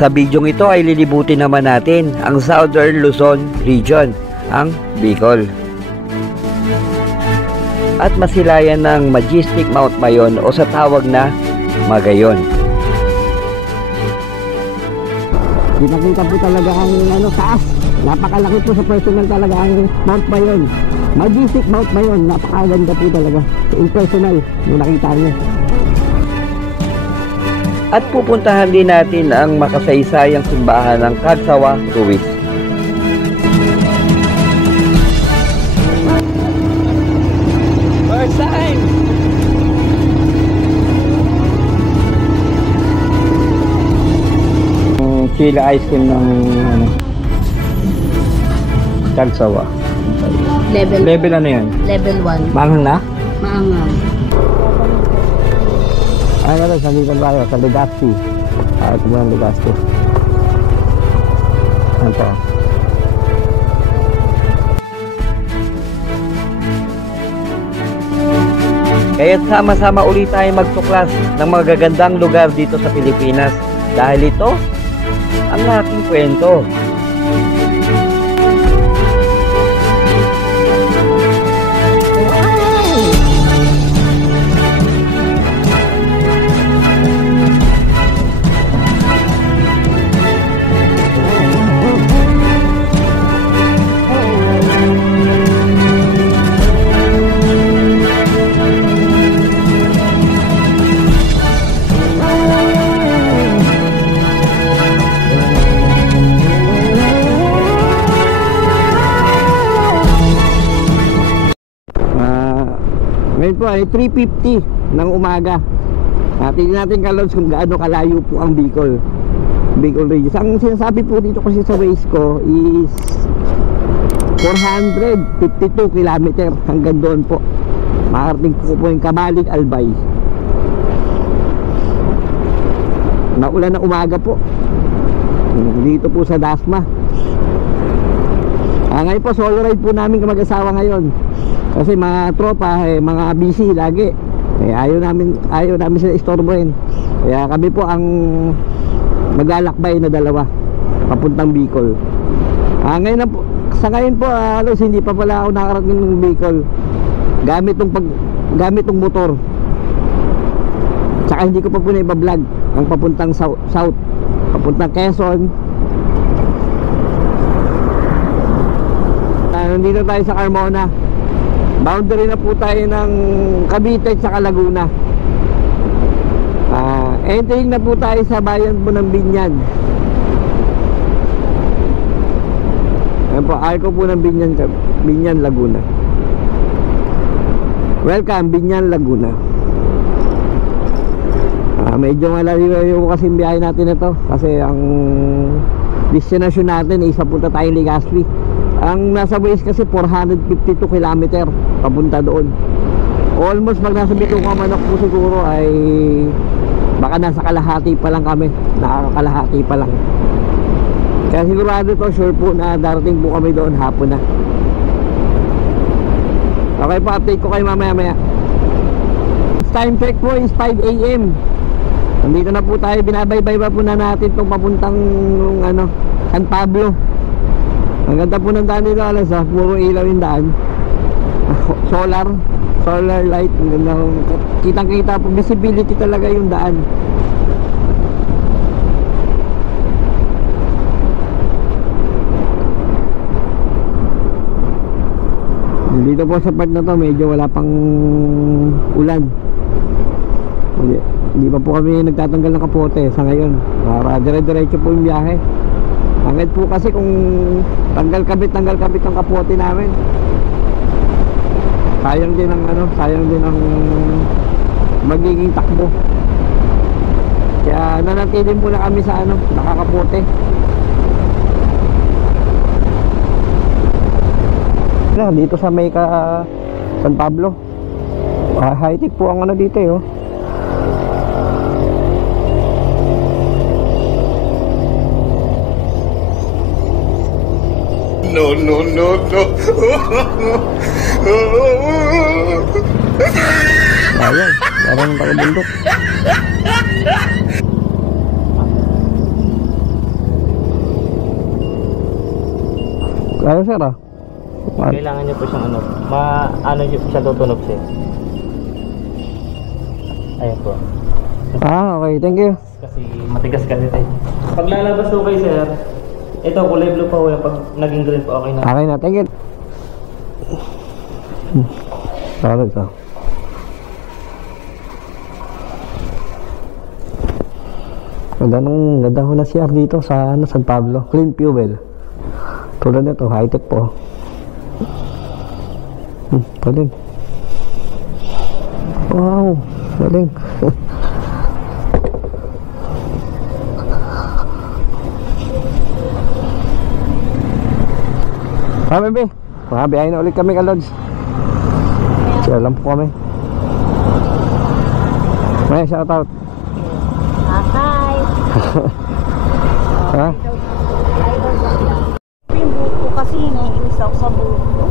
Sa bidyong ito ay lilibutin naman natin ang Southern Luzon region, ang Bicol. At masilayan ng Majestic Mount Mayon o sa tawag na Magayon. Kita po talaga ang taas. Napakalaki po sa personal talaga ang Mount Mayon. Majestic Mount Mayon, napakaganda po talaga. Impersonal yung nakita niyo. At pupuntahan din natin ang makasaysayang simbahan ng Cagsawa Ruiz. First time! Chili ice cream ng Cagsawa. Level ano yan? Level 1. Mahal na? Maangang. Ay nga sa dito tayo, sa Legazpi. Ito mo ang Legazpi. Ano po? Kaya't sama-sama ulit tayo magtuklas ng magagandang lugar dito sa Pilipinas. Dahil ito ang aking kwento. Ngayon po ay 3:50 ng umaga. Tingnan natin kalons kung gaano kalayo po ang Bicol region. Ang sinasabi po dito kasi sa Waze ko is 452 km hanggang doon po. Makarating po yung Kabalik, Albay. Naulan na umaga po dito po sa Dasma. Ngayon po solo ride po namin mag-asawa ngayon. Kasi mga tropa, mga busy lagi. Ayaw namin sila istorbohin. Kaya kami po ang maglalakbay na dalawa papuntang Bicol. Ngayon po, sa ngayon po, hindi pa pala ako nakarating ng Bicol. Gamit tong motor. Tsaka hindi ko pa po na iba-vlog ang papuntang south, papuntang Quezon. Nandito tayo sa Carmona. Boundary na po tayo ng Cavite at Laguna. Entering na po tayo sa bayan po ng Biñan. Ayan po, arko po ng Biñan, Laguna. Welcome, Biñan, Laguna. Medyo malayo kasi yung biyahe natin ito. Kasi ang destination natin isa punta tayong Legazpi. Ang nasa Waze kasi 452 km papunta doon. Almost pag nasa Bituka Manok po siguro ay baka nasa kalahati pa lang kami. Nakakalahati pa lang. Kaya sigurado to, sure po na darating po kami doon hapon na. Okay po, update ko kayo mamaya. Time check po is 5 AM. Nandito na po tayo, binabaybay pa po na natin itong papuntang San Pablo. Ang ganda po ng daan dito, puro ilaw yung daan. Solar light. Kitang kita po, visibility talaga yung daan. Dito po sa part na to medyo wala pang ulan. Hindi pa po kami nagtatanggal ng kapote sa ngayon. Para dire-diretso po yung biyahe. Hangad po kasi kung tanggal kabit ang kapote namin. Sayang din ang magiging takbo. Kaya nanatili muna kami sa nakakapote. Dito sa may San Pablo. High-tech po ang dito oh. No. Ayan, parang takabundok. Ayun sir ah. Kailangan niyo po siyang ano niyo po siya tutunog siya. Ayan po. Okay, thank you. Kasi matigas kasi ito. Pag lalabas po kayo sir, ito kulay blue pa po yan. Pag naging green po okay na. Okay na, thank you. Solid ah. Ganda ho na CR dito sa San Pablo. Clean fuel. Tulad nito, high-tech po. Galing. Wow, galing. Bebe, makabiyahin na ulit kami ka Lods. Share lang po kami. May shout out. Hi! Ha? Yung buko kasi naiinis ako sa buko.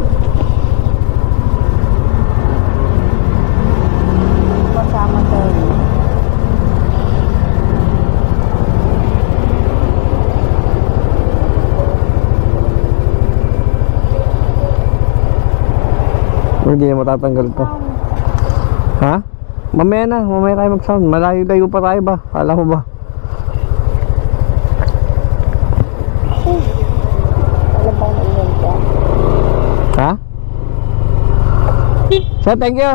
Kasama tayo. Hindi na matatanggal to. Ha? Mamaya tayo mag-sound. Malayo-layo pa tayo ba? Kala mo ba? Alam ba na iyan ka? Ha? Sir, thank you.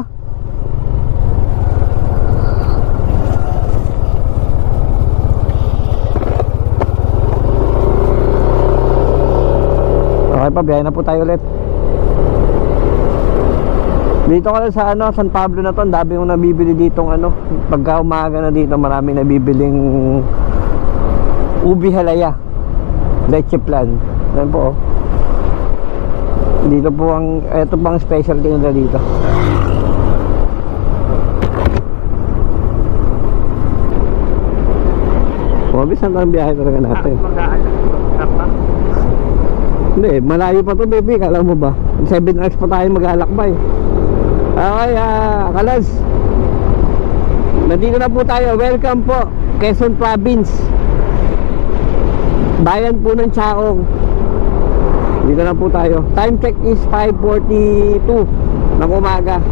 Okay pa, biyahe na po tayo ulit. Dito ka sa San Pablo na to, ang dami kong nabibili ditong pagka umaga na dito, marami nabibiling ubi halaya, leche plan. Ayan po oh. Dito po ito po ang specialty nila dito. Mabis na ang biyahe talaga natin. Hindi, malayo pa to baby, kala mo ba? 7 hours pa tayo mag-alakbay. Okay, Kalas, nandito na po tayo. Welcome po, Quezon Province, bayan po ng Chaong. Dito na po tayo. Time check is 5:42 ng umaga.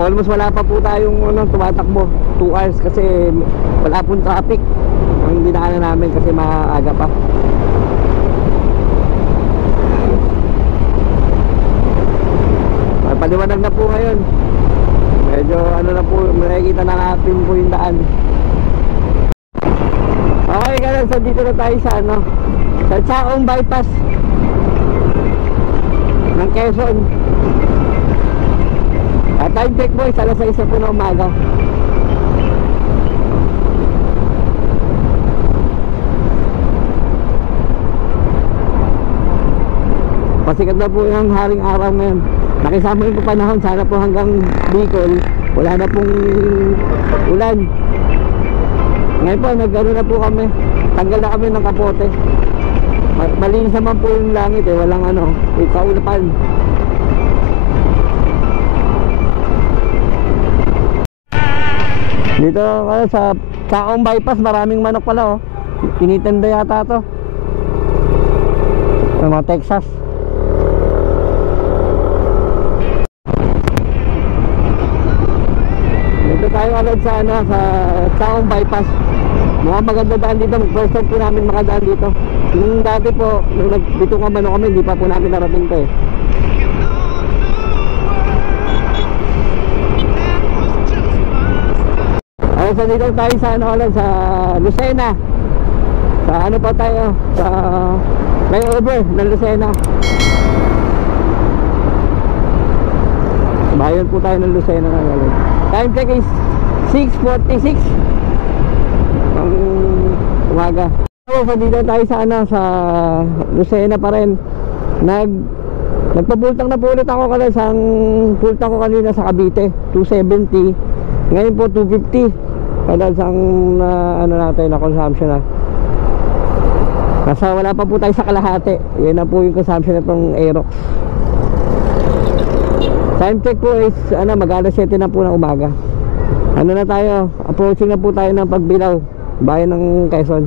Almost wala pa po tayong tumatakbo. 2 hours kasi wala pong traffic ang dinaanan namin kasi maaga pa. Paliwanag na po ngayon. Medyo na po, makikita na natin po yung daan. Okay guys, so dito na tayo sa sa Chaong bypass ng Quezon. Time check po, alas 6 po na umaga. Pasikat na po yung haring araw ngayon. Nakisama yung panahon, sana po hanggang Bicol wala na pong ulan. Ngayon po, nagkaroon na po kami. Tanggal na kami ng kapote. Malinis naman po yung langit walang kaulapan. Dito sa Chaong bypass, maraming manok pala oh. Tinitenda yata to. Mga Texas. Tayo agad sa sa Chaong bypass. Mukhang maganda daan dito. First time po namin makadaan dito. Yung dati po, nung dito kami, hindi pa po namin narating to eh. Okay, so dito tayo sa sa Lucena. Sa pa tayo? Sa flyover ng Lucena. Bayan po tayo ng Lucena ngayon. Time check is 6:46 ang umaga. So dito tayo sa sa Lucena pa rin. Nagpapultang na po ulit ako kasi ang pultang ko kanina sa Cavite 270. Ngayon po 250. Kada sang natin na consumption na. Nasa wala pa po tayo sa kalahati. Yan na po yung consumption nitong Aerox. Time check po is mag-alas 7 na po ng umaga. Na tayo, approaching na po tayo ng Pagbilao, bayan ng Quezon.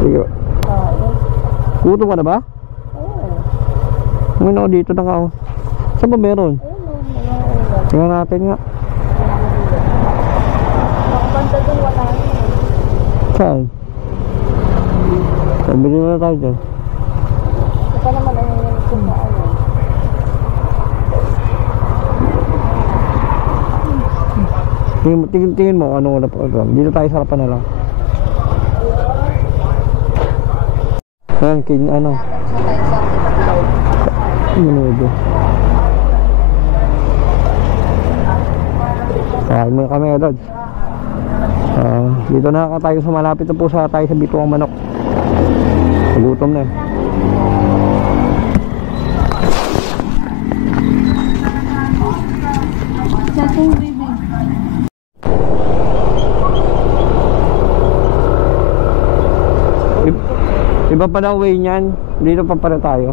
Sige. Gutom ka na ba? Oo. Ngayon ako dito na ka oh. Saan ba meron? Ayun o, ulam. Tingnan natin nga. Nakabanda doon, wala na. Saan? Bili na tayo dyan. Ito pa naman ay yung kumaan. Tingin mo ano wala pa. Dito tayo sa harapan na lang. Ayan, ano? Sa tayo sa akin. Menudo. Kain muna kami agad. Dito na tayo sa malapit na po sa tayo sa Bituang Manok. Gutom na eh. Chatting baby. Iba pa daw way niyan. Dito pa pala tayo.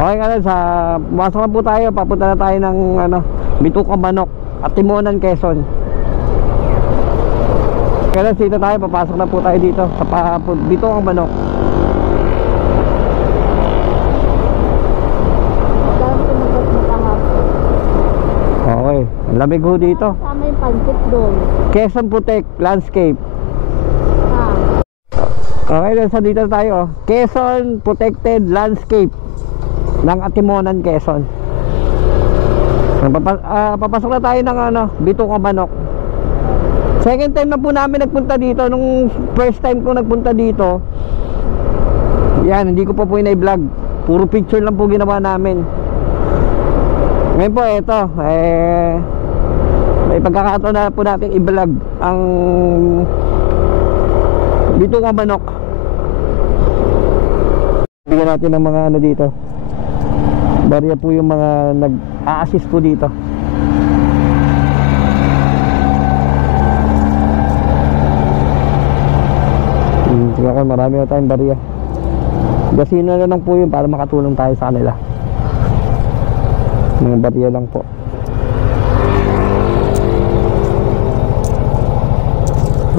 Okay ka sa pumasok na po tayo. Papunta na tayo ng ano, Bituang Manok at Timonan, Quezon. Kaya dito tayo, papasok na po tayo dito sa Bituang Manok. Dahil pinagot mo kahapon. Okay, ang lamig ho dito. Tama yung pancit doon. Quezon Protect Landscape. Ah. Okay, sa dito tayo oh. Quezon Protected Landscape ng Atimonan, Quezon. Papasok na tayo ng ano, Bituang Manok. Second time na po namin nagpunta dito. Nung first time ko nagpunta dito, yan, hindi ko pa po i-vlog. Puro picture lang po ginawa namin. Ngayon po, eto may pagkakataon na po natin i-vlog ang Bituang Manok. Bigyan natin ng mga ano dito. Barya po yung mga nag-a-assist po dito. Tingnan ko, marami na tayong barya. Gasino na lang po yun para makatulong tayo sa kanila. Mga barya lang po.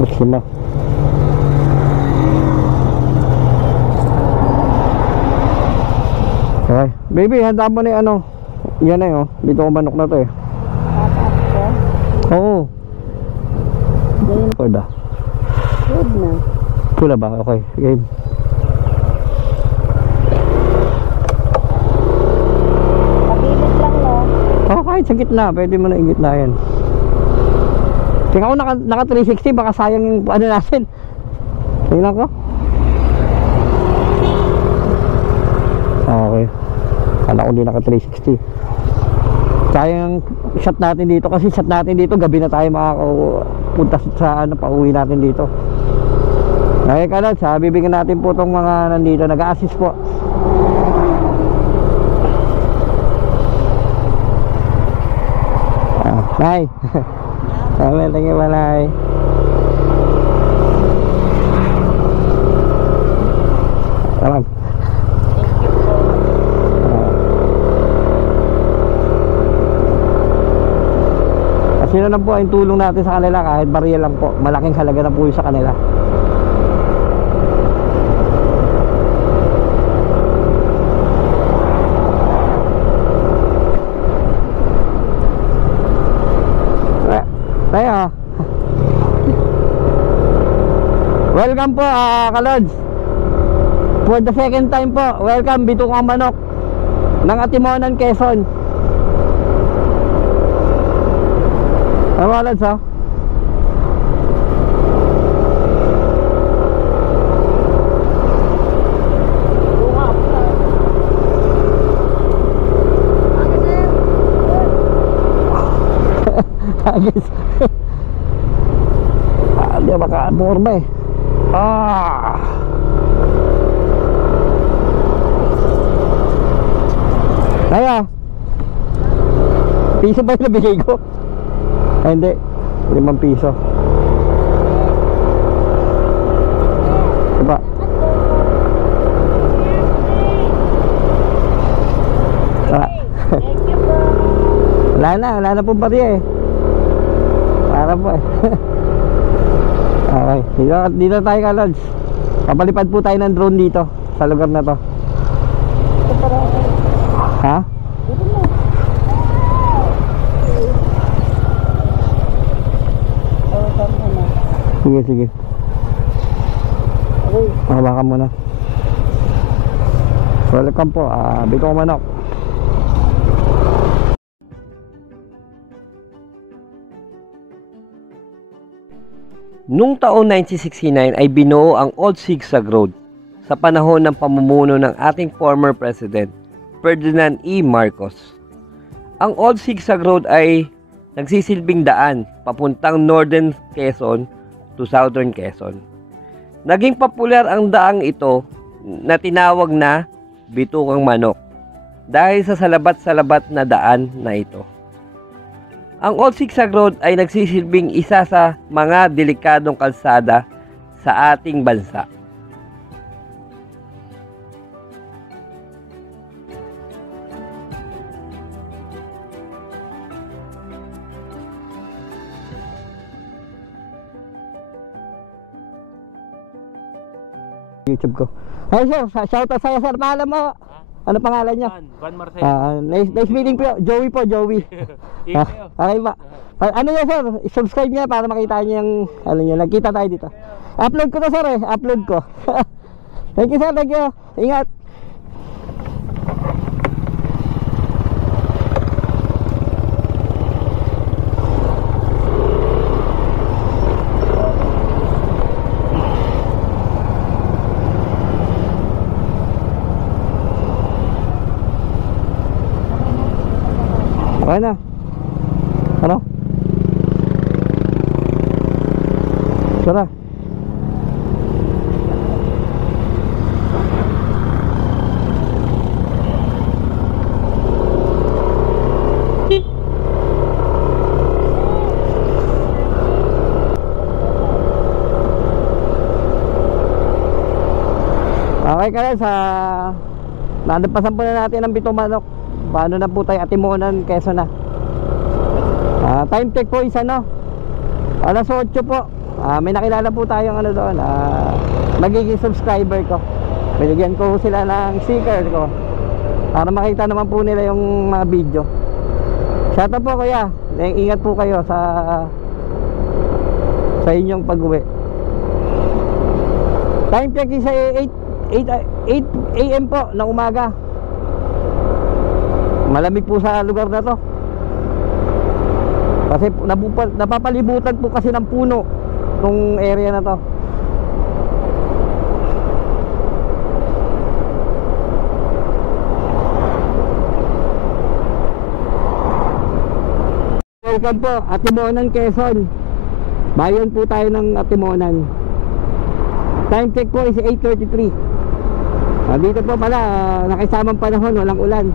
Maksima. Okay. Baby, handa mo na yung ano. Yan na yun, oh. Bituang Manok na to eh. Tatas ko. Oo. Ganyan. Good ah. Good na. Pula ba? Okay, game. Pabilis lang no. Oh, kahit sa gitna, pwede mo na yung gitna yan. Tingnan ko naka 360, baka sayang yung ano natin. Tingnan ko. Okay. Kala ko din naka 360. Sayang shot natin dito kasi shot natin dito gabi na tayo makakapunta sa ano, pauwi natin dito. Okay ka lang, bibigyan natin po itong mga nandito, nag-a-assist po. Nay. Amen, thank you, Malay. Salamat. Kasi na lang po ang tulong natin sa kanila, kahit barya lang po, malaking halaga na po yun sa kanila. Tayo. Welcome po Kalods. For the second time po, welcome Bituang Manok ng Atimonan, Quezon. Ano Kalods ha? Agis. Hindi ako maka-forma eh. Kaya piso ba yung nabigay ko? Ay hindi, 5 piso. Diba? Wala na pong barya eh. Para po eh. Okay, dito tayo ka, Lods. Papalipad po tayo ng drone dito sa lugar na to. Ito para ako. Ha? Dito na. Tawagan ko na. Sige, sige. Uy, Hawakan mo na. Welcome po, Biko Manok. Noong taon 1969 ay binuo ang Old Zigzag Road sa panahon ng pamumuno ng ating former President, Ferdinand E. Marcos. Ang Old Zigzag Road ay nagsisilbing daan papuntang Northern Quezon to Southern Quezon. Naging popular ang daang ito na tinawag na Bitukang Manok dahil sa salabat-salabat na daan na ito. Ang Old Zigzag Road ay nagsisilbing isa sa mga delikadong kalsada sa ating bansa. YouTube ko. Hey sir, shout out sa'yo sir. Pangalan mo? Ano pangalan niyo? Van Marcelo. Nice meeting po. Joey po, Joey. Okay ba? Ano niya sir? Subscribe niya para makita niya yung ano niya. Nagkita tayo dito. Upload ko na sir eh. Upload ko. Thank you sir. Thank you. Ingat. Okay na. Ano? Tara. Okay ka rin sa nadapasan po na natin ang Bito Manok. Paano na po tayo Atimonan, Quezon na. Time check po is ano, alas 8 po. May nakilala po tayong ano doon, magiging subscriber ko. Binigyan ko sila ng sticker ko para makita naman po nila yung mga video. Shout out po kuya. Ingat po kayo sa inyong pag-uwi. Time check is 8 AM po ng umaga. Malamig po sa lugar na to kasi napapalibutan po kasi ng puno tong area na to. Welcome po, Atimonan, Quezon. Bayan po tayo ng Atimonan. Time check po is 8:33. Dito po pala nakisamang panahon, walang ulan.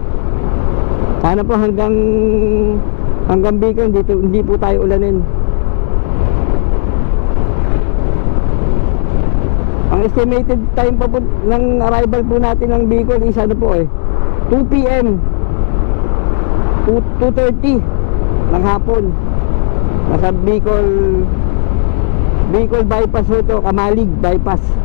Sana po hanggang Bicol dito hindi po tayo ulanin. Ang estimated time po ng arrival po natin ng Bicol is ano po 2 PM 2:30 ng hapon. Nasa Bicol bypass po ito, Kamalig bypass.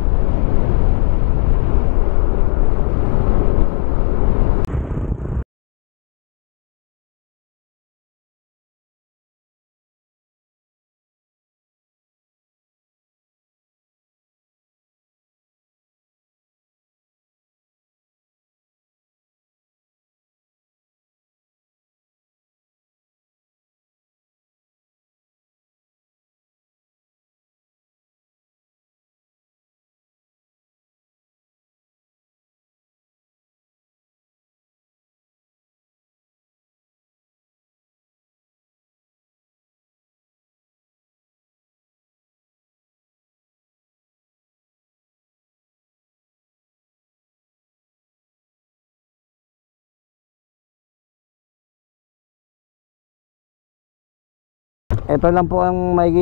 Ito lang po ang may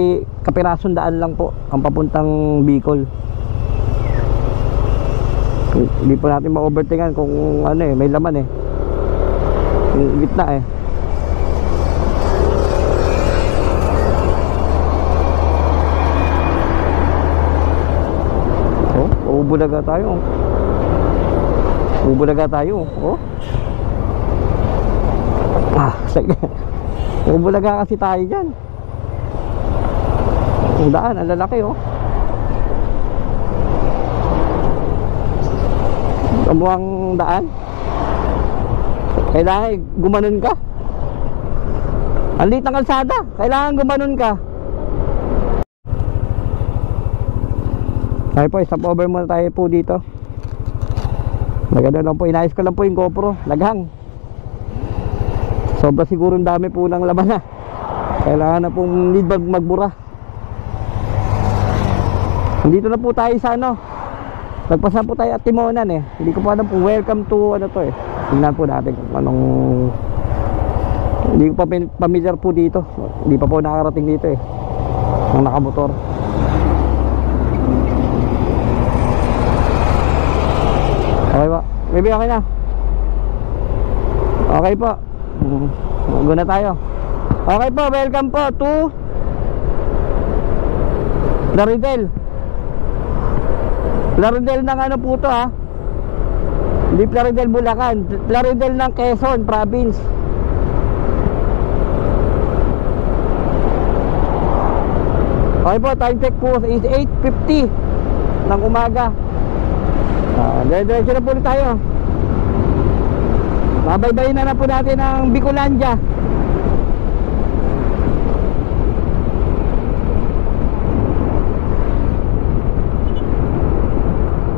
kapirasong daan lang po ang papuntang Bicol. Hindi po natin ma-overtaken kung ano may laman yung gitna Bubulaga tayo. Bubulaga tayo. Oh. Sige. Bubulaga kasi tayo dyan. Ang daan, ang lalaki oh. Kamuang daan. Kailangan gumanon ka. Ang liit ng kalsada. Kailangan gumanon ka. Tayo po, stop over muna tayo po dito. Nagano lang po, inayos ko lang po yung GoPro. Naghang. Sobra siguro dami po ng laman na. Kailangan na pong lead bag magbura. Nandito na po tayo sa ano. Nagpasa po tayo at Timonan eh. Hindi ko po alam kung welcome to ano to eh. Tingnan po natin kung anong. Hindi ko pa familiar po dito. Hindi pa po nakarating dito eh. Ng nakamotor. Okay po. Maybe okay na. Okay po. Go na tayo. Okay po, welcome po to Plaridel. Plaridel ng ano po to ha. Hindi Plaridel Bulacan, Plaridel ng Quezon Province. Okay po, time check po is 8:50 ng umaga. Diretso na po ulit tayo. Babaybayin na po natin ang Bicolandia.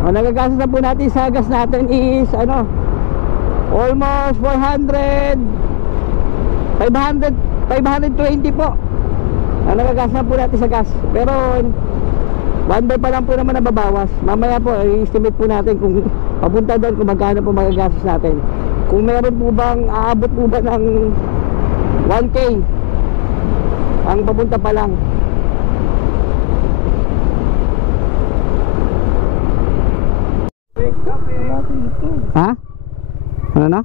Ang nagagastos na po natin sa gas natin is ano, almost 520 po ang nagagastos na po natin sa gas. Pero one day pa lang po naman nababawas. Mamaya po i-estimate po natin kung papunta doon kung magkano po magagastos natin. Kung meron po bang aabot po ba ng 1K ang papunta pa lang. Ha? Ano na?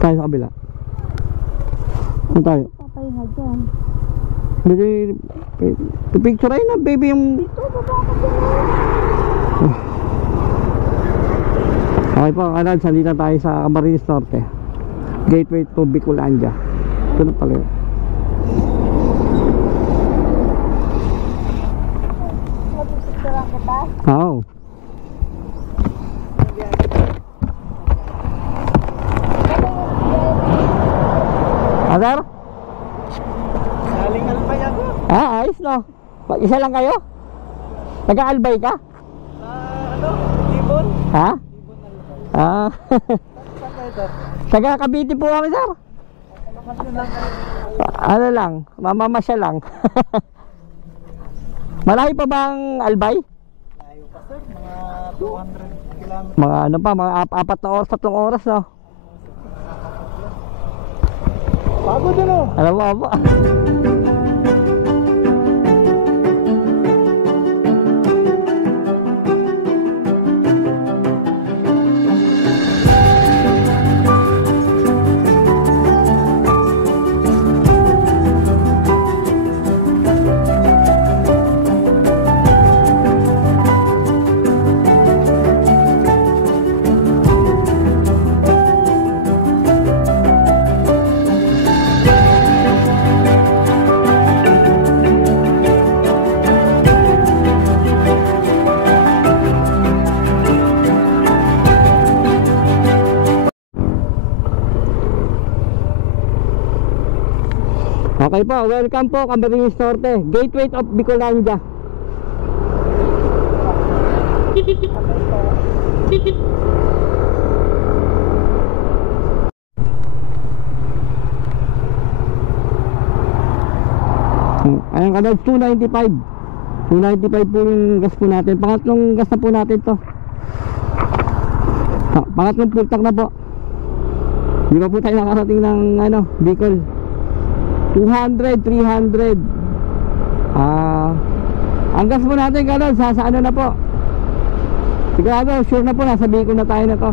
Tayo sa kabila. Ano tayo? Papahinga dyan. Picture ay na baby yung. Dito, baba ka dyan. Okay po, kanan, sandito tayo sa Camarines Norte. Gateway to Bicolandia. Ito na pala yun. Magpipicturean kita? Oo. Sir? Galing Albay ako. Ayos no. Isa lang kayo? Nag-aalbay ka? Ano? Ibon? Ha? Saan ito? Taga Cavite po kami, sir. Ano lang, mamamasya lang. Malayo pa bang Albay? Layo pa sir, mga 200 kilometers. Mga ano pa, mga 4 na oras, 3 oras no. Pagod ano? Alam mo po. Okay po, welcome po Camarines Norte, Gateway of Bicolandia. Ayan ka na, 295. 295 po yung gas po natin. Pangatlong gas na po natin to. Pangatlong full tank na po. Di ba po tayo nakarating ng ano, Bicol. 200, 300. Ang gas po natin kanon sa ano na po. Sigurado, sure na po, nasa Bicol na tayo na to.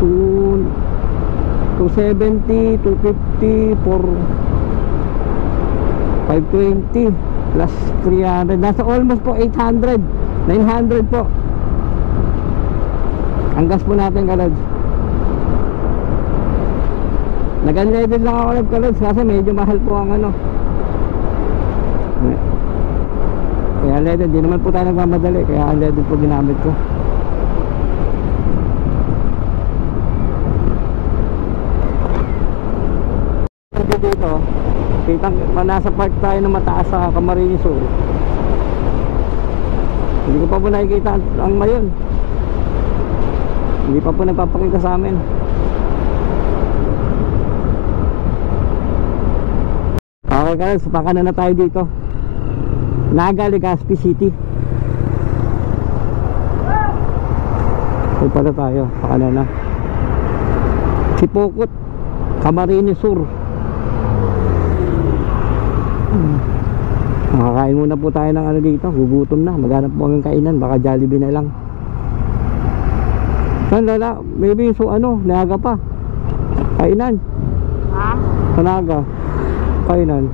270, 250, 520. plus 300. Nasa almost po 800. 900 po. Ang gas po natin, kalods. Nag-unleaded lang ako, kalods, kasi medyo mahal po ang ano. Kaya unleaded, di naman po tayo nagmamadali. Kaya unleaded po ginamit ko. Dito, kitang nasa park tayo na mataas sa Camarines Sur. Hindi ko pa po nakikita ang mayon. Hindi pa po nagpapakita sa amin. Okay guys, pakanan na tayo dito. Naga, Legazpi City. Ito pala tayo, pakanan na. Sipokot, Camarines Sur. Makakain muna po tayo ng ano dito. Gugutom na, maghanap po ang kainan. Baka Jollibee na lang. Saan lala? Maybe so ano, Naga pa. Kainan. Ha? Sa Naga. Kainan.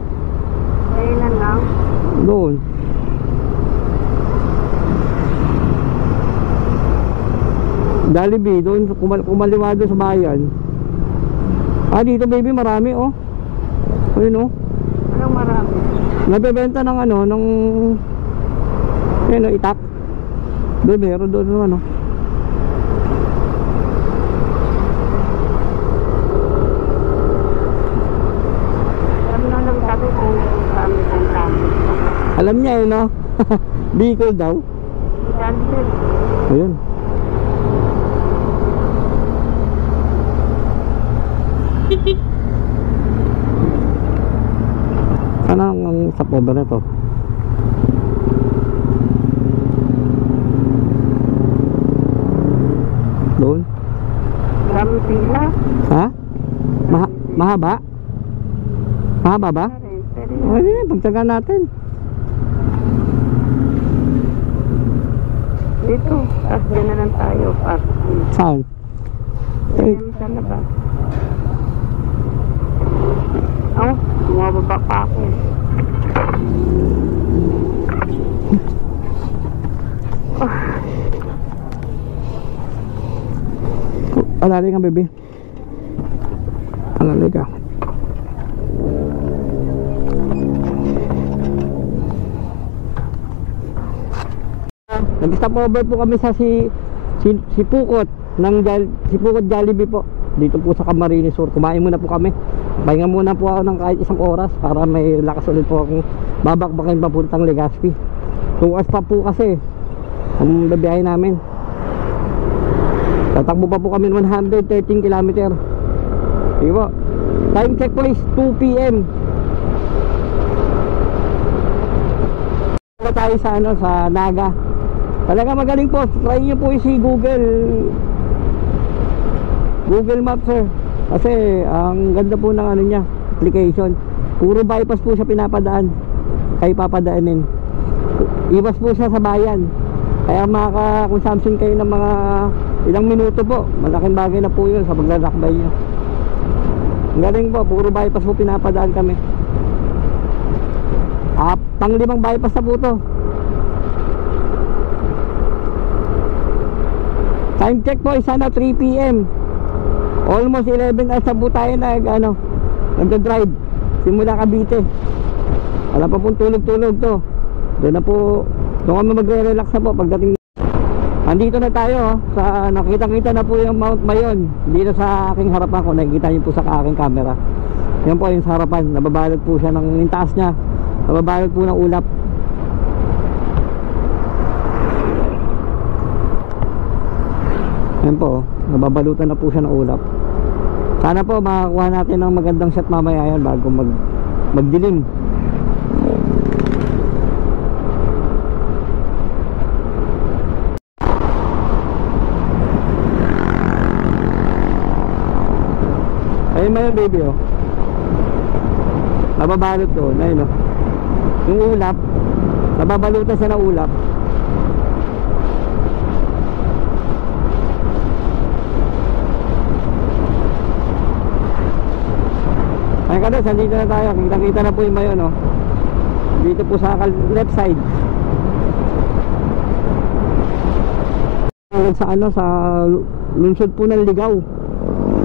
Kailan lang? Doon. Jollibee, doon kumaliwa doon sa bayan. Ah, dito baby, marami oh. Ayun oh. Anong marami? Nabebenta ng ano, ng ano, itak. Doon, meron doon ano. Alam na lang sabi kung kami ang kami. Alam niya eh, no? Bicol daw. Jollibee. Ayun. Sana ang stopover na to. Doon? Marami pila. Ha? Mahaba? Mahaba ba? Pwede Okay na, pagtsagaan natin. dito. At dyan na lang tayo. Saan? Eh, Dyan sa labas. Oh, bumababa pa ako. alali ka, baby. Alali ka. Nag-stop over po kami sa si Pukot ng Pukot Jollibee po. Dito po sa Camarines Sur. Kumain muna po kami. Pahinga muna po ako ng kahit isang oras para may lakas ulit po akong babakbakin papuntang Legazpi. 2 hours pa po kasi ang babiyahe namin. Tatakbo pa po kami 113 km. Sige po. Time check please, 2 PM. Tayo sa ano, sa Naga. Talaga magaling po. Try nyo po si Google Maps, sir. Kasi ang ganda po ng ano niya, application. Puro bypass po siya pinapadaan. Kayo papadaanin. Iwas po siya sa bayan. Kaya makaka-consumption kayo ng mga ilang minuto po. Malaking bagay na po yun sa paglalakbay nyo. Ang galing po, puro bypass po pinapadaan kami. Pang-5 bypass na po to. Time check po, isa na 3 PM. Almost 11 hours na po tayo nagda-drive simula Cavite. Wala pa pong tulog-tulog to. Doon na po, doon kami magre-relax na po pagdating. Andito na tayo sa nakita-kita na po yung Mount Mayon. Dito sa aking harapan ko, nakikita niyo po sa aking camera. Yan po yung sa harapan, nababalot po siya ng taas niya. Nababalot po ng ulap. Yan po, nababalutan na po siya ng ulap. Sana po makakuha natin ng magandang shot mamaya yan bago magdilim. Ayun ba yun, baby, oh. Nababalot doon, ayun, oh. Yung ulap, nababalutan siya ng ulap. Ayun ka doon, sandito na tayo. Kita-kita na po yung mayon, oh. Dito po sa left side. Sa ano, sa lungsod po ng Ligaw.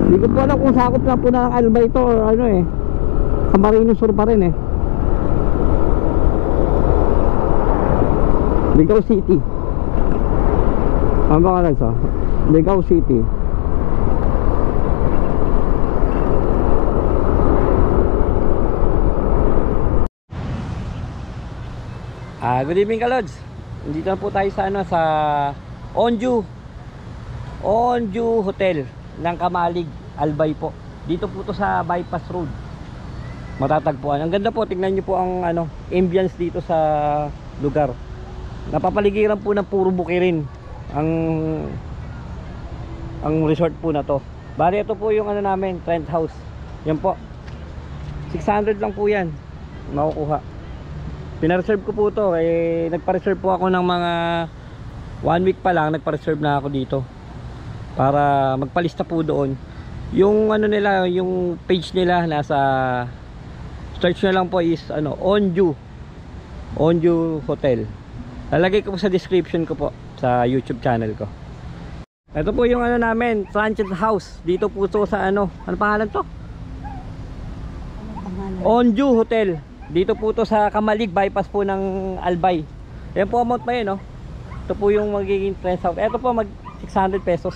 Hindi ko po alam kung sakop lang po ng Albay ito or ano eh. Camarines Sur pa rin eh. Ligaw City. Ano ba ka lang sa? Ligaw City. Good evening ka Lods. Dito na po tayo sa ano, sa Onju Hotel ng Kamalig, Albay po. Dito po to sa Bypass Road. Matatagpuan. Ang ganda po, tingnan niyo po ang ano, ambience dito sa lugar. Napapaligiran po ng puro bukirin ang resort po na to. Bali ito po yung ano namin, Trent House. Yan po. 600 lang po yan. Makukuha. Pina-reserve ko po to, eh nagpa-reserve po ako ng mga 1 week pa lang, nagpa-reserve na ako dito para magpalista po doon. Yung ano nila, yung page nila nasa search na lang po is ano, Onju Hotel. Lalagay ko po sa description ko po sa YouTube channel ko. Ito po yung ano namin, Trent House. Dito po to sa ano pangalan to? Onju Hotel. Dito po to sa Kamalig, bypass po ng Albay. Yan po amount pa yun, no? Ito po yung magiging Trent House. Ito po mag 600 pesos.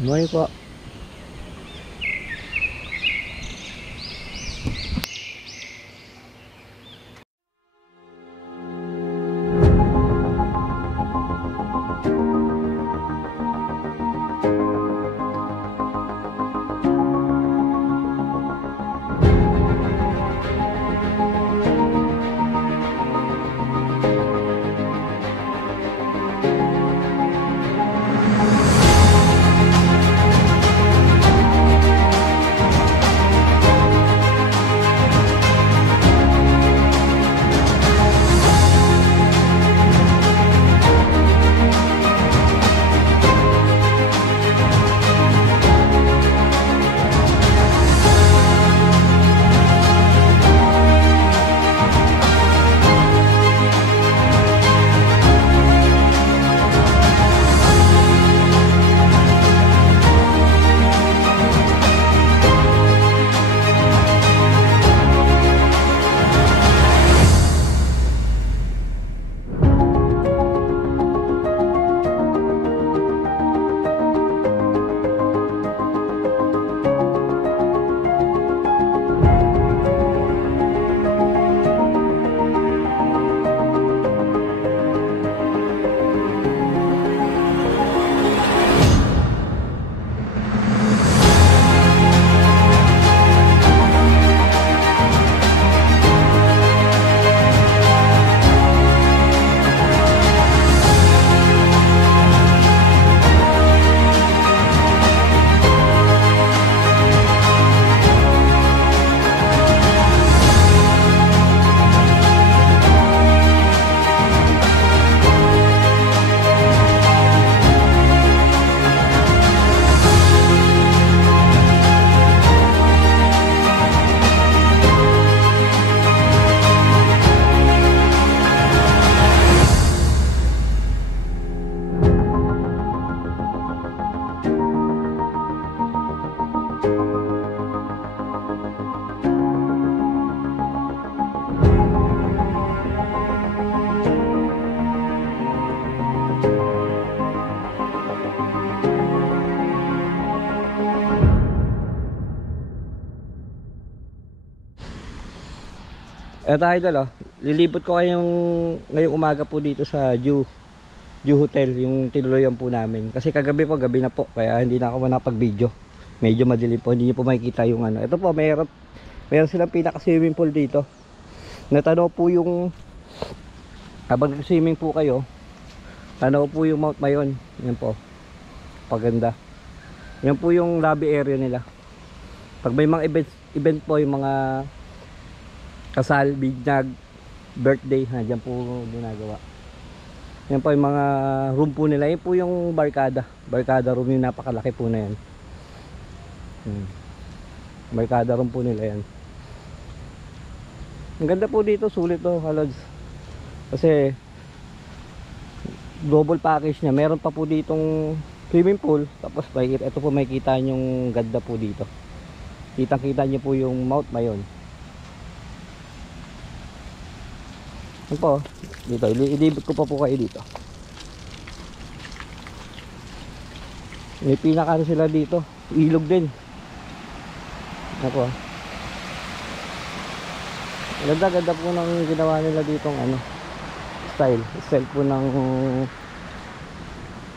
May po. Eto idol, lilibot ko kayong ngayong umaga po dito sa Jew Hotel, yung tinuluyan po namin. Kasi kagabi po, gabi na po, kaya hindi na ako nakapag-video. Medyo madilim po, hindi niyo po makikita yung ano. Ito po, meron silang pinaka-swimming pool dito. Natanaw po yung, habang nag-swimming po kayo, tanaw po yung Mount Mayon. Yan po, paganda. Yan po yung lobby area nila. Pag may mga event po, yung mga kasal, binyag, birthday, dyan po ginagawa. Yan po yung mga room po nila. Yan po yung barkada room, yung napakalaki po na yan. Barkada room po nila yan. Ang ganda po dito, sulit to, Kalods. Kasi double package niya. Meron pa po ditong swimming pool, tapos ito po makikita yung ganda po dito. Kitang-kita niyo po yung Mount Mayon. Yan po, dito, ilibot ko pa po kayo dito. May pinaka sila dito, ilog din. Ako. Ganda po ng ginawa nila ditong style po ng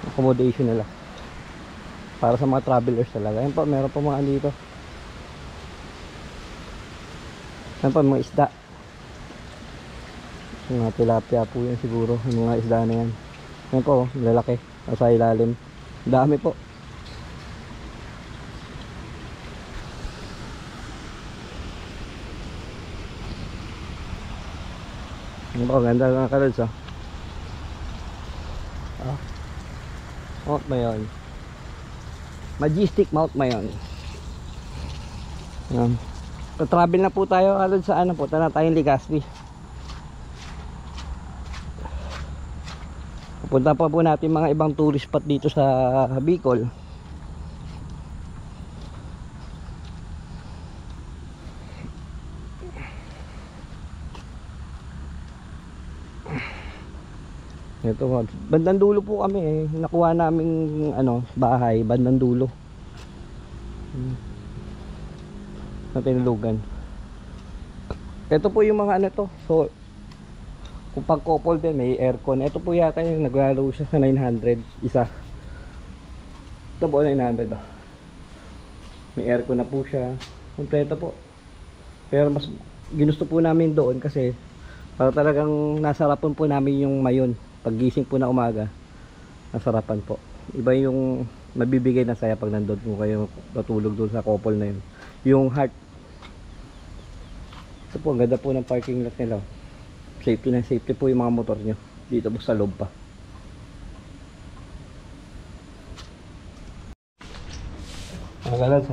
accommodation nila. Para sa mga travelers talaga. Yan po, meron po mga dito. Yan po, mga isda. Mga tilapia po yan siguro. Yung mga isda na yan. Yan po, lalaki. Nasa ilalim. Dami po. Yan po, ganda mga Kalods. Mount Mayon. Majestic Mount Mayon. Yan. Travel na po tayo Kalods sa punta na tayong Legazpi. Punta pa po natin mga ibang tourist spot dito sa Bicol. Ito, bandang dulo po kami nakuha naming bahay, bandang dulo. Na tinulugan. Ito po yung mga to. So kung pag couple din may aircon. Ito po yata yung naglaro siya sa 900 isa. Ito po 900 May aircon na po siya. Kompleto po. Pero mas ginusto po namin doon kasi para talagang nasarapan po namin yung Mayon. Paggising po na umaga, nasarapan po. Iba yung mabibigay na saya pag nandun po kayo natulog doon sa couple na yun. Yung heart. Ito po, ang ganda po ng parking lot nila. Safety na safety po yung mga motor nyo. Dito po sa loob pa. Mga Kalods,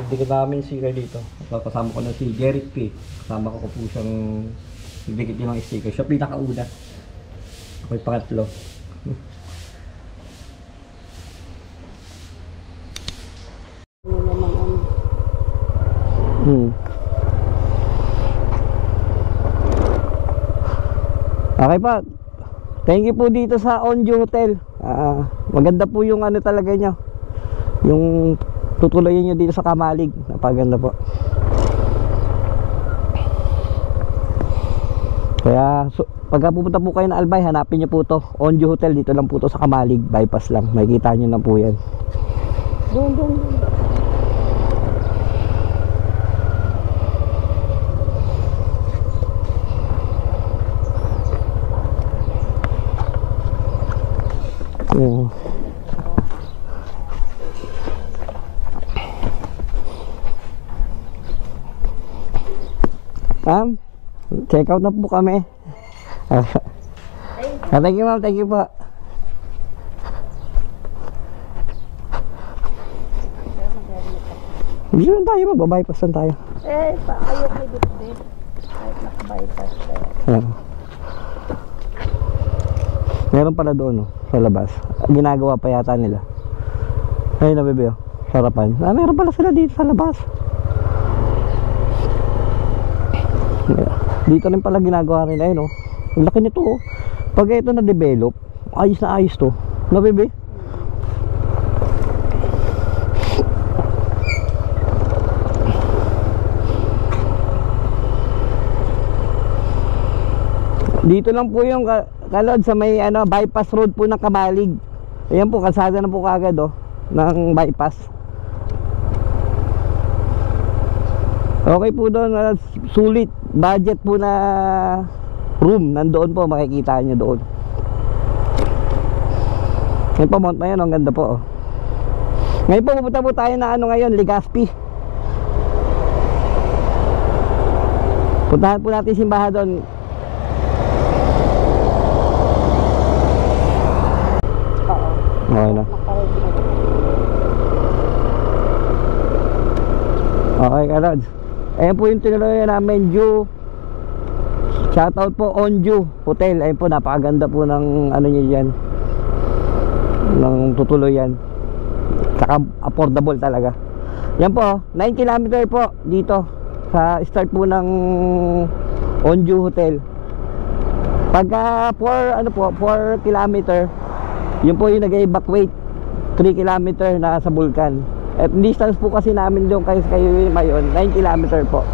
nagdikit namin sticker dito. Kasama ko na si Jeric P. Kasama ko po siyang nagdikit yung mga sticker. Siya pinakauna. Ako'y pangatlo. Okay pa. Thank you po dito sa Onju Hotel. Maganda po yung talaga nyo. Yung tutulayin nyo dito sa Kamalig. Napaganda po. Kaya pagka pupunta po kayo na Albay, hanapin nyo po to Onju Hotel, dito lang po to sa Kamalig, bypass lang, makikita nyo na po yan. Doon. Ma'am, check out na po kami. Thank you ma'am, thank you po. Hindi lang tayo, mababypass lang tayo. Ayaw ko dito. Kahit nakabypass tayo. Meron pala doon sa labas. Ginagawa pa yata nila. Ayun na bebe, sarapan. Meron pala sila dito sa labas. Dito rin pala ginagawa nila yun. Ang laki nito. Pag ito na-develop, ayos na ayos to. No, bebe? Dito lang po yung kalod sa may bypass road po ng Kamalig. Ayan po, kalsada na po kagad ng bypass. Okay po doon, sulit. Budget po na room, nandoon po, makikita nyo doon. Ngayon po, Mount Mayon, ang ganda po. Ngayon po, pupunta po tayo na ngayon, Legazpi. Puntahan po natin simbahan doon. Okay na. Okay ka, Lods. Ayan po yung tinuloy namin, Ju. Shoutout po on Ju Hotel. Ayan po, napakaganda po ng nyo dyan, ng tutuloyan. Saka affordable talaga. Yan po, 9 km po dito sa start po ng Onju Hotel. Pagka 4 km, yun po yung nag-evacuate 3 km na sa Bulkan. At distance po kasi namin doon kayo mayon 9 km po.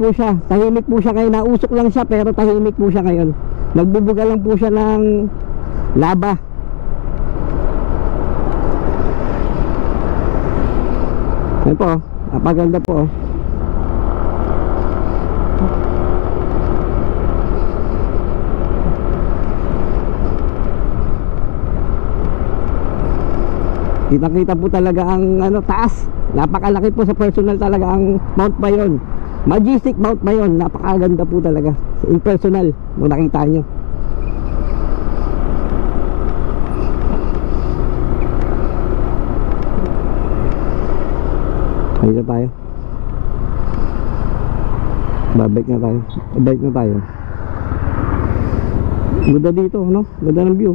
Po siya, tahimik po siya, kayo nausok lang siya pero tahimik po siya ngayon. Nagbubuga lang po siya ng laba. Ayan po, napaganda po. Kita-kita po talaga ang taas. Napakalaki po sa personal talaga ang Mount Mayon. Majestic Mount Mayon, napakaganda po talaga. In personal, kung nakita nyo. Dito tayo. Babalik na tayo. Babalik na tayo. Ganda dito, no? Ganda ng view.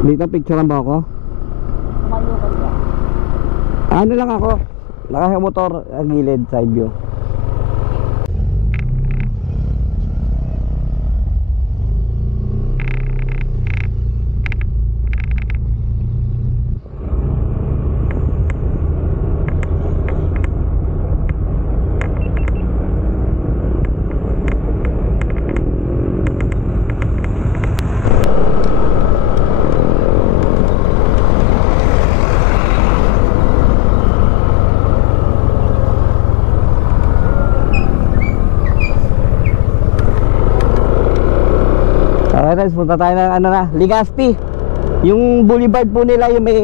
Dito picturean ba ako? Mayo ka siya. Ano lang ako, nakamotor gilid, side view. Guys, punta tayo ng Legazpi. Yung boulevard po nila, yung may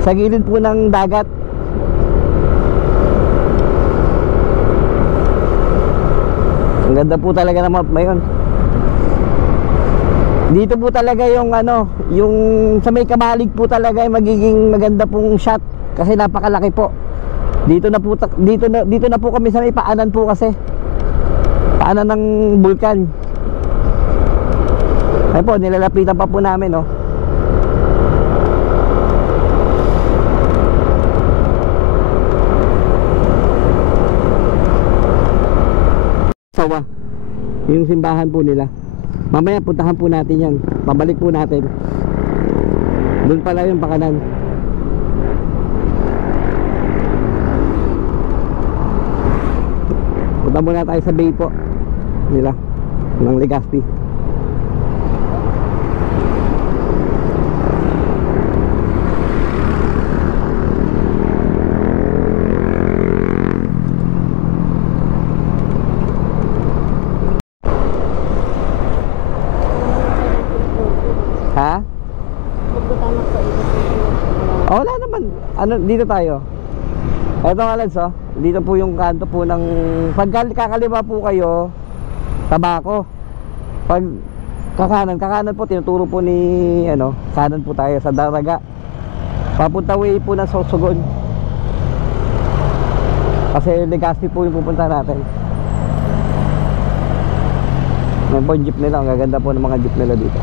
sa gilid po ng dagat. Ang ganda po talaga ng Mount Mayon. Dito po talaga yung yung sa may Kamalig po talaga yung magiging maganda pong shot kasi napakalaki po. Dito na po kami sa may paanan po kasi. Paanan ng bulkan. Ay po, nilalapitan pa po namin, Sawa, yung simbahan po nila. Mamaya puntahan po natin yan. Pabalik po natin. Doon pala yung pakanan. Punta muna tayo sa bay po nila ng Legazpi. Ha? Oh, wala naman. Dito tayo. Ito nga lads, dito po yung kanto po ng pag kakaliwa po kayo Tabako. Pag kakanan po tinuturo po ni kanan po tayo sa Daraga. Papunta way po ng Sorsogon. Kasi Legazpi po yung pupunta natin. Yan po yung jeep nila, ang gaganda po ng mga jeep nila dito.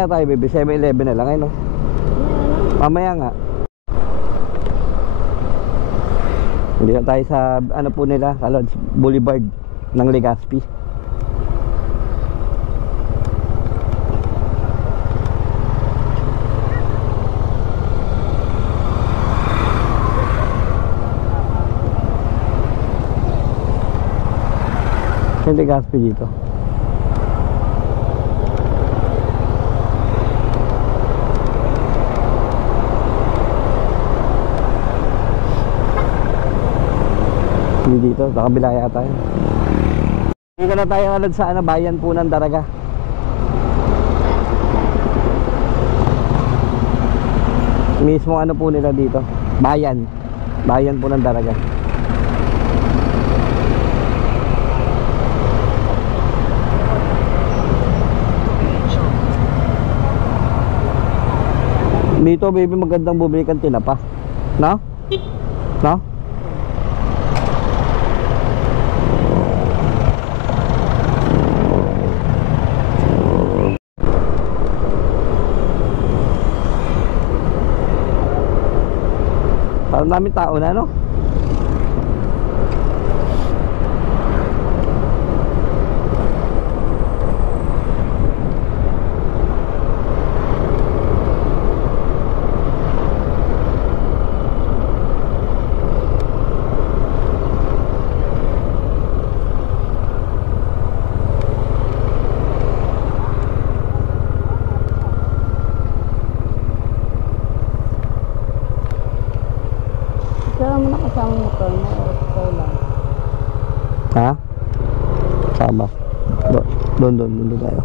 kaya tayo, baby? 7-Eleven na lang, no? Mamaya nga. Hindi na tayo sa, ano po nila, Kalods, Boulevard ng Legazpi. Yung Legazpi dito. Dito, sa kabila yata yun. Dito na tayo alad sa bayan po ng Daraga. Mismo ano po nila dito, bayan po ng Daraga. Dito baby, magandang bumili kang tinapa, no? No? Parang namin tao na, no? Kaya mo na kasama motor mo o ikaw lang? Ha? Sama. Doon tayo.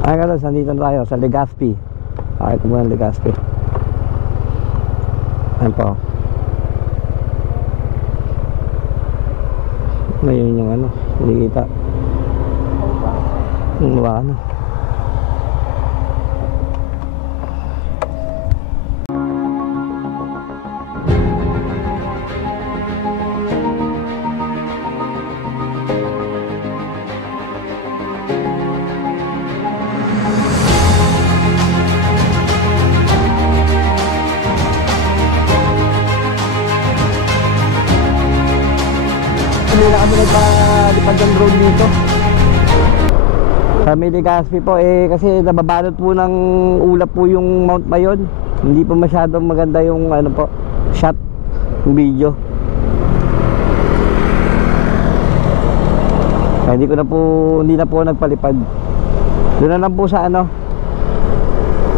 Ay, Kalods, nandito na tayo sa Legazpi. Ay, ito muna Legazpi. Ayan po. Ngayon yung ano, hindi kita. Yung ano. Hindi na kami nagpalipad ng drone dito sa Legazpi po, kasi nababalot po ng ulap po yung Mount Mayon. Hindi po masyadong maganda yung ano po, shot, yung video. Kaya hindi na po nagpalipad. Doon na lang po sa ano,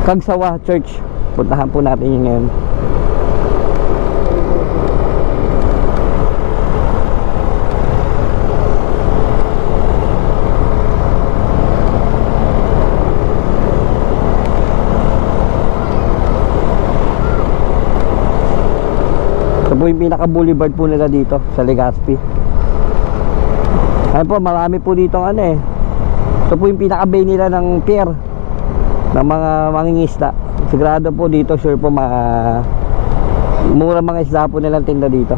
Kagsawa Church. Puntahan po natin yun ngayon. Ito po yung pinaka-boulevard po nila dito sa Legazpi. Ayun po, marami po dito ito po yung pinaka-bay nila ng pier ng mga mangingisda. Sigurado po dito, sure po mura mga isda po nilang tinda dito.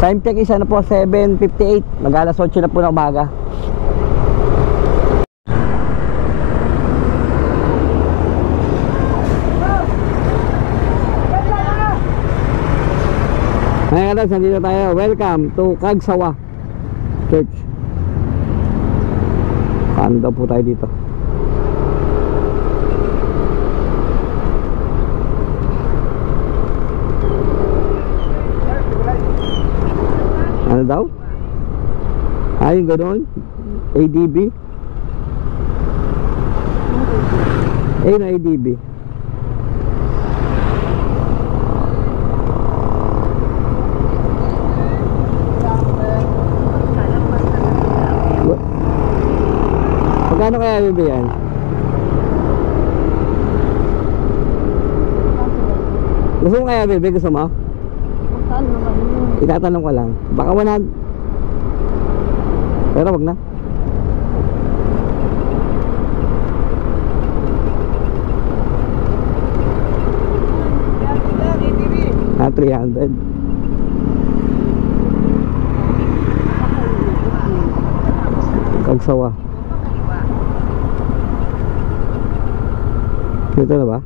Time check is po 7:58, mag-alas 8 na po ng umaga. Ngayon Kalods, nandito tayo. Welcome to Kagsawa Church. Paano daw po tayo dito? Ano daw? Yung ganoon? ADB? Na ADB. Magkano kaya bebe yan? Gusto mo kaya bebe? Gusto mo? Magkano naman yun? Itatanong ko lang. Baka 100. Pero wag na. Ah, 300. Kagsawa. Dito na ba?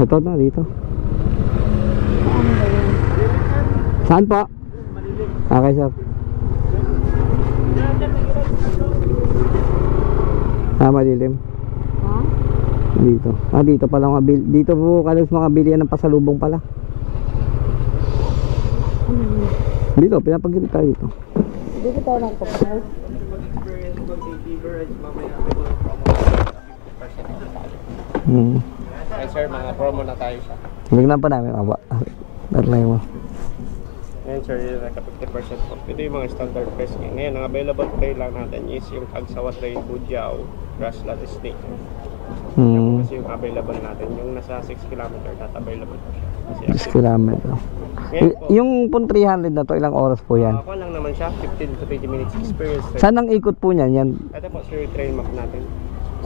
Ito na, dito. Saan po? Okay, sir. Malilim. Dito. Dito pala dito po kalos mga bilihan ng pasalubong pala. Dito, pinapagilid tayo dito. Dito tayo lang po. Yes sir, mga promo na tayo siya. Tignan pa namin, aba. Darlay mo. Ngayon sir, yung naka 50% po. Ito yung mga standard price ngayon. Ngayon, ang available tray lang natin is yung Kagsawa tray, Budyao, Grassland Steak. Kasi yung available natin, yung nasa 6 km not available po siya. Kasi 6 kilometer. ngayon po, Yung pong 300 na to, ilang oras po yan? ako lang naman siya, 15 to 20 minutes experience sir. Saan ang ikot po niyan? Yan. Ito po sir, yung trail map natin.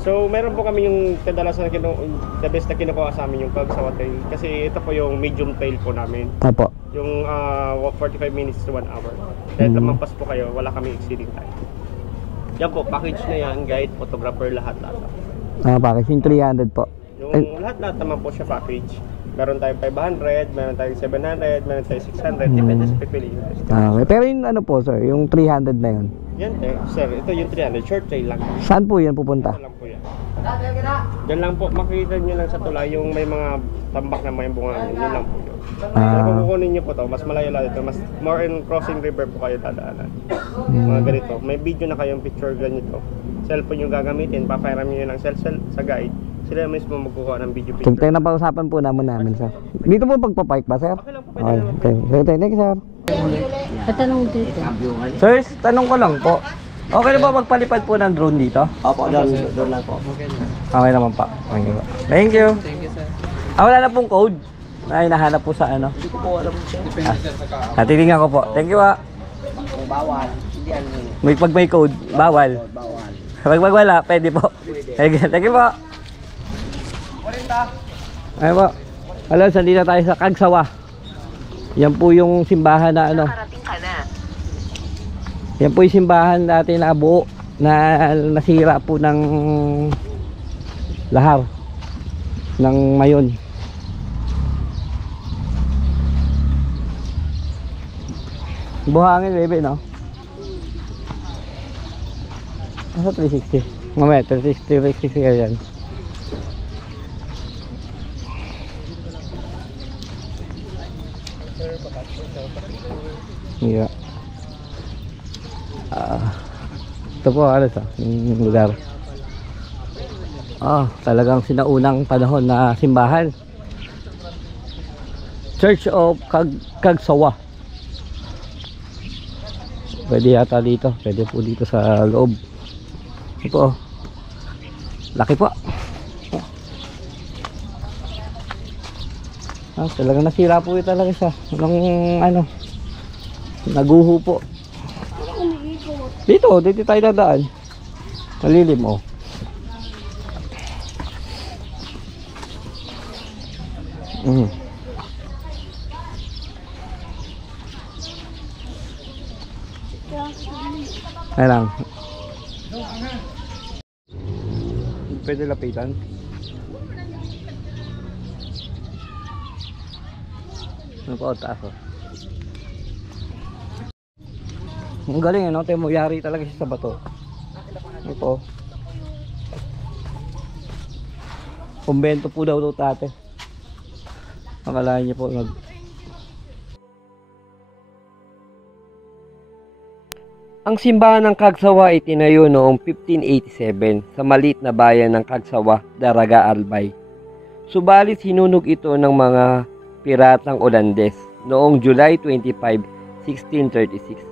So, meron po kami yung kadalasan the best na kinukuha sa amin yung Kagsawa trail. Kasi ito po yung medium trail po namin. Apo. Yung 45 minutes to 1 hour. Kahit lamampas po kayo, wala kami exceeding time. Yan po, package na yan, guide, photographer, lahat-lahat. Bakit? Yung 300 po. Yung lahat-lahat naman po siya package. Meron tayong 500, meron tayong 700, meron tayong 600, depende sa pipiliin. Okay. Pero yung ano po, sir, yung 300 na yun. Yan sir, ito yung 300, short trail lang. Saan po yan pupunta? Ito lang po yan. Diyan lang po, makikita nyo lang sa tulay yung may mga tambak na may bunga nyo, yun lang po yun. Pero kung kukunin nyo po to, mas malayo lang ito, mas more in crossing river po kayo dadaanan. Mga ganito, may video na kayong picture ganito. Cellphone yung gagamitin, papairam nyo lang sa guide. Sila mismo magkukuha ng video picture. Tayo na pausapan po namin, sir. Dito po pagpapark ba, sir? Okay lang po, Okay. Thank you, sir. Patanong dito. Sir, tanong ko lang po. Okay na ba magpalipad po ng drone dito? Opo, doon lang po. Okay naman pa. Thank you. Thank you sir. Wala na pong code. Ay, nahanap po sa ano. Hindi ko po alam siya. Titingnan ko po. Thank you, Kung bawal, hindi ano. Pag may code, bawal. Bawal. Pag wala, pwede po. Thank you po. Ay po. Hello, sandito tayo sa Kagsawa. Yan po yung simbahan na ano. Yan po yung simbahan natin na buo na nasira po ng lahar ng Mayon. Buhangin, bebe, no? Nasa 360. Mamaya, 360 kaya yan. Yeah. Ito po, alas yung lugar. Talagang sinaunang panahon na simbahan. Church of Kagsawa. Pwede yata dito. Pwede po dito sa loob. Ito po. Laki po. Talagang nasira po ito talaga siya. Walang naguho po. Dito tayo dadaan. Malilim oh. Ay lang. Pwede lapitan. Ano pa taas oh. Ang galing ano, tayo mo yari talaga siya sa bato. Ito. Kumbento po daw tate. Akalain niyo po Ang simbahan ng Kagsawa ay tinayo noong 1587 sa maliit na bayan ng Kagsawa, Daraga Albay. Subalit sinunog ito ng mga piratang Olandes noong July 25, 1636.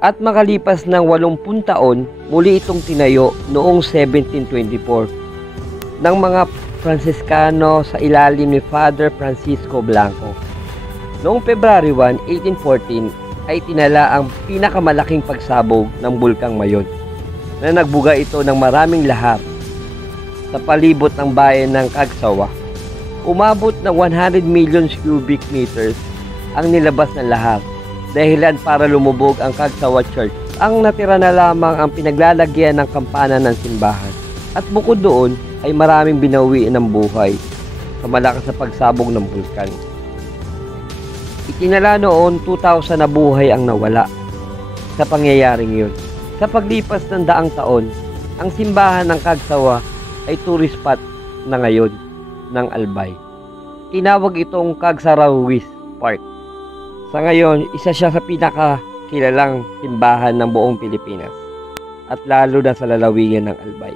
At makalipas ng 80 taon, muli itong tinayo noong 1724 ng mga Franciscano sa ilalim ni Father Francisco Blanco. Noong February 1, 1814 ay tinala ang pinakamalaking pagsabog ng Bulkang Mayon na nagbuga ito ng maraming lahar sa palibot ng bayan ng Kagsawa. Umabot ng 100 million cubic meters ang nilabas ng lahar dahilan para lumubog ang Cagsawa Church. Ang natira na lamang ang pinaglalagyan ng kampana ng simbahan. At bukod doon ay maraming binawiin ng buhay sa malakas na pagsabog ng bulkan. Itinala noon 2,000 na buhay ang nawala sa pangyayaring yun. Sa paglipas ng daang taon, ang simbahan ng Cagsawa ay tourist spot na ngayon ng Albay. Tinawag itong Cagsarawis Park. Sa ngayon, isa siya sa pinakakilalang simbahan ng buong Pilipinas at lalo na sa lalawigan ng Albay.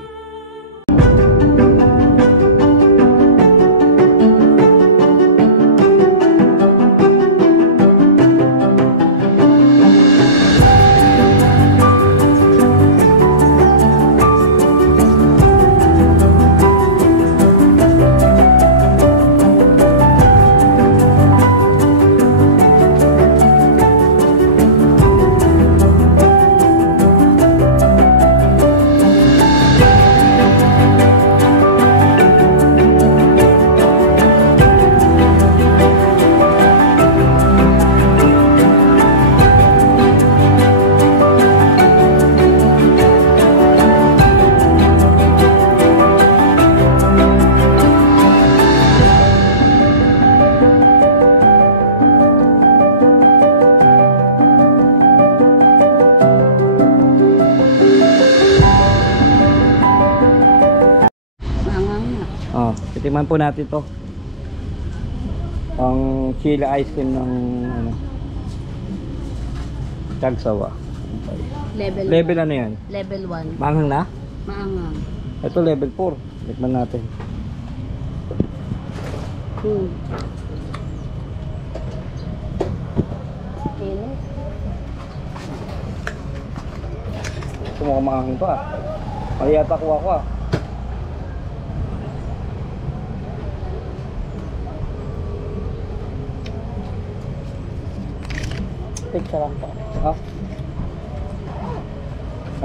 Titikman po natin to. Ang chili ice cream ng ano, Cagsawa. Level ano yan? Level 1. Maanghang na? Maangang. Ito level 4. Tikman natin. Init. Ito mukhang maanghang to ah. Mali yata kuha ko ah. Picture lang po. Ha?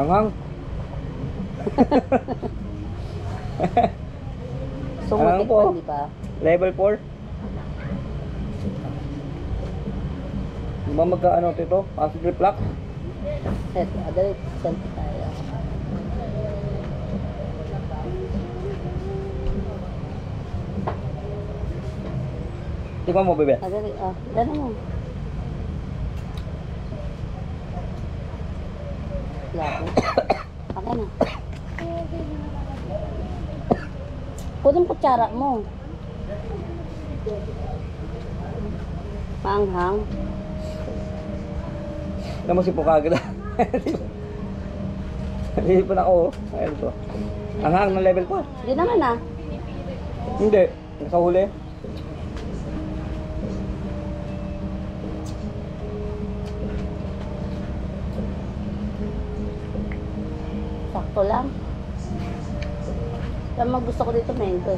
Hanghang? Sumutik po? pa, di ba? Level 4? Di ba magkaano ito? Acid reflux? Set, adali, selfie tayo. Tingnan mo bebe. Adali, dala mo. Labo. Akin na. Kunin kutsara mo. Maanghang. Tingnan mo si Pukagad. Hindi pa na ako. Ayan to. Hanghang ng level 4. Hindi naman ah. Hindi. Nasa huli. Sakto lang. Kaya gusto ko dito mango.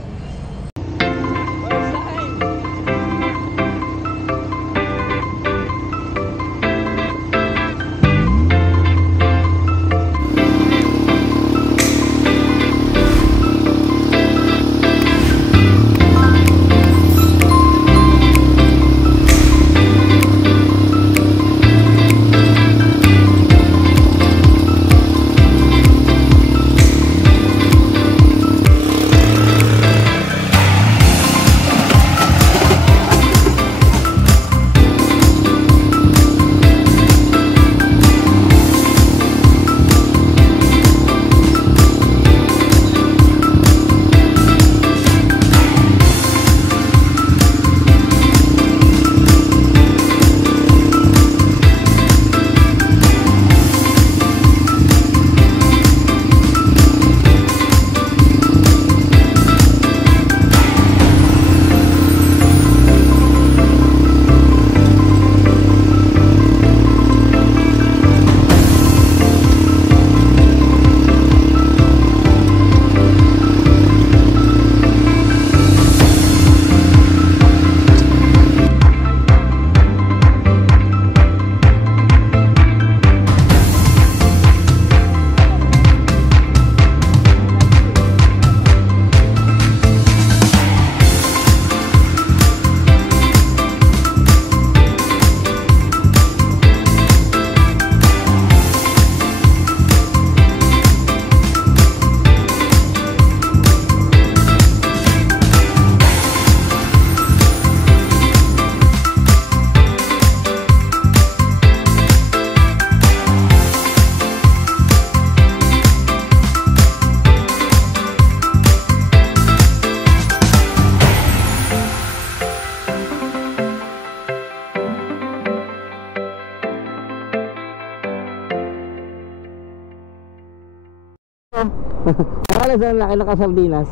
Nakala sa laki ng sardinas.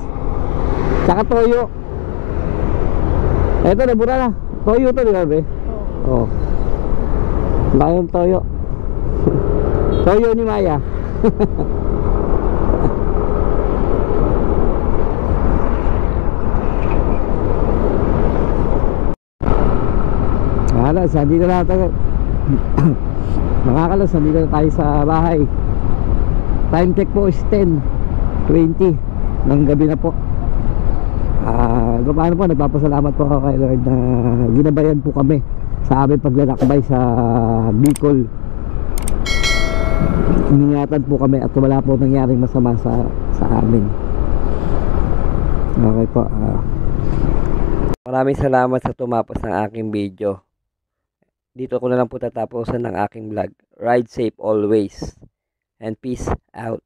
Tsaka toyo. Eto, nabura na. Toyo to, di ba, be? Oo. Laki yung toyo. Toyo ni Maya. Alas, nandito na tayo. Nakakalas, nandito na tayo sa bahay. Time check po is 10:20 ng gabi na po. Paano po, nagpapasalamat po ako kay Lord na ginabayan po kami sa aming paglalakbay sa Bicol. Iningatan po kami at wala po nangyaring masama sa amin. Okay po. Maraming salamat sa tumapos ng aking video. Dito ko na lang po tatapusan ng aking vlog. Ride safe always. And peace out.